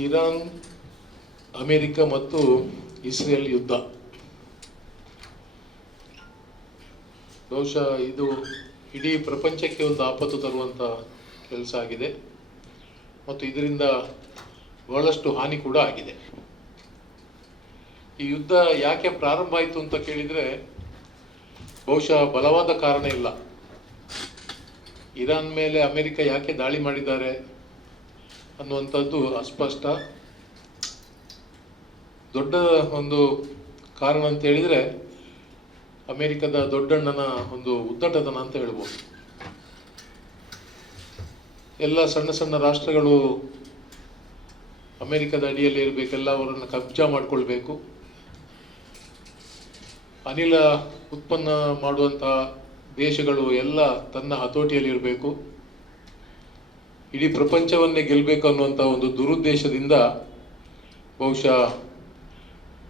Iran, America ಮತ್ತು Israel ಯುದ್ಧ ಬಹುಶಃ ಇದು ಇಡೀ ಪ್ರಪಂಚಕ್ಕೆ ಒಂದು ಆಪತ್ತು ತರುವಂಥ ಕೆಲಸ ಆಗಿದೆ ಮತ್ತು ಇದರಿಂದ ಬಹಳಷ್ಟು ಹಾನಿ ಕೂಡ ಆಗಿದೆ. ಈ ಯುದ್ಧ ಯಾಕೆ ಪ್ರಾರಂಭ ಆಯಿತು ಅಂತ ಕೇಳಿದರೆ ಬಹುಶಃ ಬಲವಾದ ಕಾರಣ ಇಲ್ಲ. ಇರಾನ್ ಮೇಲೆ ಅಮೆರಿಕ ಯಾಕೆ ದಾಳಿ ಮಾಡಿದ್ದಾರೆ ಅನ್ನುವಂಥದ್ದು ಅಸ್ಪಷ್ಟ. ದೊಡ್ಡ ಒಂದು ಕಾರಣ ಅಂತ ಹೇಳಿದರೆ ಅಮೆರಿಕದ ದೊಡ್ಡಣ್ಣನ ಒಂದು ಉದ್ದಟತನ ಅಂತ ಹೇಳ್ಬೋದು. ಎಲ್ಲ ಸಣ್ಣ ಸಣ್ಣ ರಾಷ್ಟ್ರಗಳು ಅಮೆರಿಕದ ಅಡಿಯಲ್ಲಿ ಇರಬೇಕೆಲ್ಲ, ಅವರನ್ನು ಕಬ್ಜಾ ಮಾಡಿಕೊಳ್ಬೇಕು. ಅನಿಲ ಉತ್ಪನ್ನ ಮಾಡುವಂಥ ದೇಶಗಳು ಎಲ್ಲ ತನ್ನ ಹತೋಟಿಯಲ್ಲಿ ಇರಬೇಕು. ಇಡೀ ಪ್ರಪಂಚವನ್ನೇ ಗೆಲ್ಲಬೇಕು ಅನ್ನುವಂಥ ಒಂದು ದುರುದ್ದೇಶದಿಂದ ಬಹುಶಃ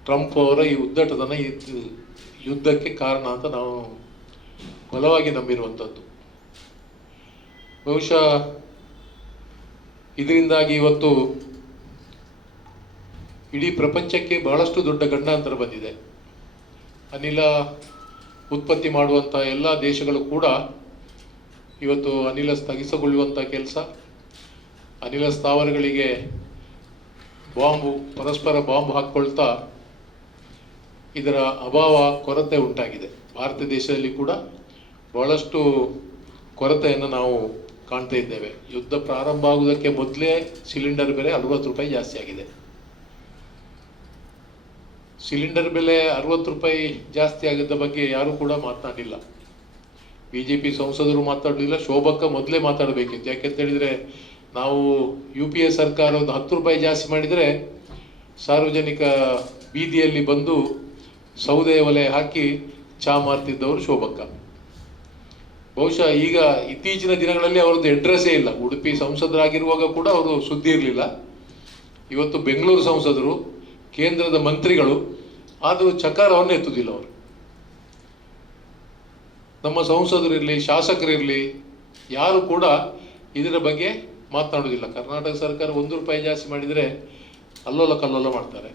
ಟ್ರಂಪ್ ಅವರ ಈ ಉದ್ದಟತನ ಈ ಯುದ್ಧಕ್ಕೆ ಕಾರಣ ಅಂತ ನಾವು ಬಲವಾಗಿ ನಂಬಿರುವಂಥದ್ದು. ಬಹುಶಃ ಇದರಿಂದಾಗಿ ಇವತ್ತು ಇಡೀ ಪ್ರಪಂಚಕ್ಕೆ ಬಹಳಷ್ಟು ದೊಡ್ಡ ಗಂಡಾಂತರ ಬಂದಿದೆ. ಅನಿಲ ಉತ್ಪತ್ತಿ ಮಾಡುವಂಥ ಎಲ್ಲ ದೇಶಗಳು ಕೂಡ ಇವತ್ತು ಅನಿಲ ಸ್ಥಗಿತಗೊಳ್ಳುವಂಥ ಕೆಲಸ, ಅನಿಲ ಸ್ಥಾವರಗಳಿಗೆ ಪರಸ್ಪರ ಬಾಂಬ್ ಹಾಕ್ಕೊಳ್ತಾ ಇದರ ಅಭಾವ, ಕೊರತೆ ಉಂಟಾಗಿದೆ. ಭಾರತ ದೇಶದಲ್ಲಿ ಕೂಡ ಬಹಳಷ್ಟು ಕೊರತೆಯನ್ನು ನಾವು ಕಾಣ್ತಾ ಇದ್ದೇವೆ. ಯುದ್ಧ ಪ್ರಾರಂಭ ಆಗುವುದಕ್ಕೆ ಮೊದಲೇ ಸಿಲಿಂಡರ್ ಬೆಲೆ 60 ರೂಪಾಯಿ ಜಾಸ್ತಿ ಆಗಿದೆ. ಸಿಲಿಂಡರ್ ಬೆಲೆ 60 ರೂಪಾಯಿ ಜಾಸ್ತಿ ಆಗಿದ್ದ ಬಗ್ಗೆ ಯಾರೂ ಕೂಡ ಮಾತನಾಡಿಲ್ಲ. BJP ಸಂಸದರು ಮಾತಾಡಲಿಲ್ಲ. ಶೋಭಕ್ಕ ಮೊದಲೇ ಮಾತಾಡಬೇಕಿತ್ತು. ಯಾಕೆಂತ ಹೇಳಿದರೆ ನಾವು UPA ಸರ್ಕಾರ ಒಂದು 10 ರೂಪಾಯಿ ಜಾಸ್ತಿ ಮಾಡಿದರೆ ಸಾರ್ವಜನಿಕ ಬೀದಿಯಲ್ಲಿ ಬಂದು ಸೌದೆ ಒಲೆ ಹಾಕಿ ಚಾ ಮಾರ್ತಿದ್ದವರು ಶೋಭಕ್ಕ. ಬಹುಶಃ ಈಗ ಇತ್ತೀಚಿನ ದಿನಗಳಲ್ಲಿ ಅವರದ್ದು ಅಡ್ರೆಸ್ಸೇ ಇಲ್ಲ. ಉಡುಪಿ ಸಂಸದರಾಗಿರುವಾಗ ಕೂಡ ಅವರು ಸುದ್ದಿ ಇರಲಿಲ್ಲ. ಇವತ್ತು ಬೆಂಗಳೂರು ಸಂಸದರು, ಕೇಂದ್ರದ ಮಂತ್ರಿಗಳು, ಆದರೂ ಚಕಾರವನ್ನು ಎತ್ತುವುದಿಲ್ಲ ಅವರು. ನಮ್ಮ ಸಂಸದರಿರಲಿ, ಶಾಸಕರಿರಲಿ, ಯಾರು ಕೂಡ ಇದರ ಬಗ್ಗೆ ಮಾತನಾಡುವುದಿಲ್ಲ. ಕರ್ನಾಟಕ ಸರ್ಕಾರ 1 ರೂಪಾಯಿ ಜಾಸ್ತಿ ಮಾಡಿದರೆ ಅಲ್ಲೋಲ ಕಲ್ಲೋಲ ಮಾಡ್ತಾರೆ.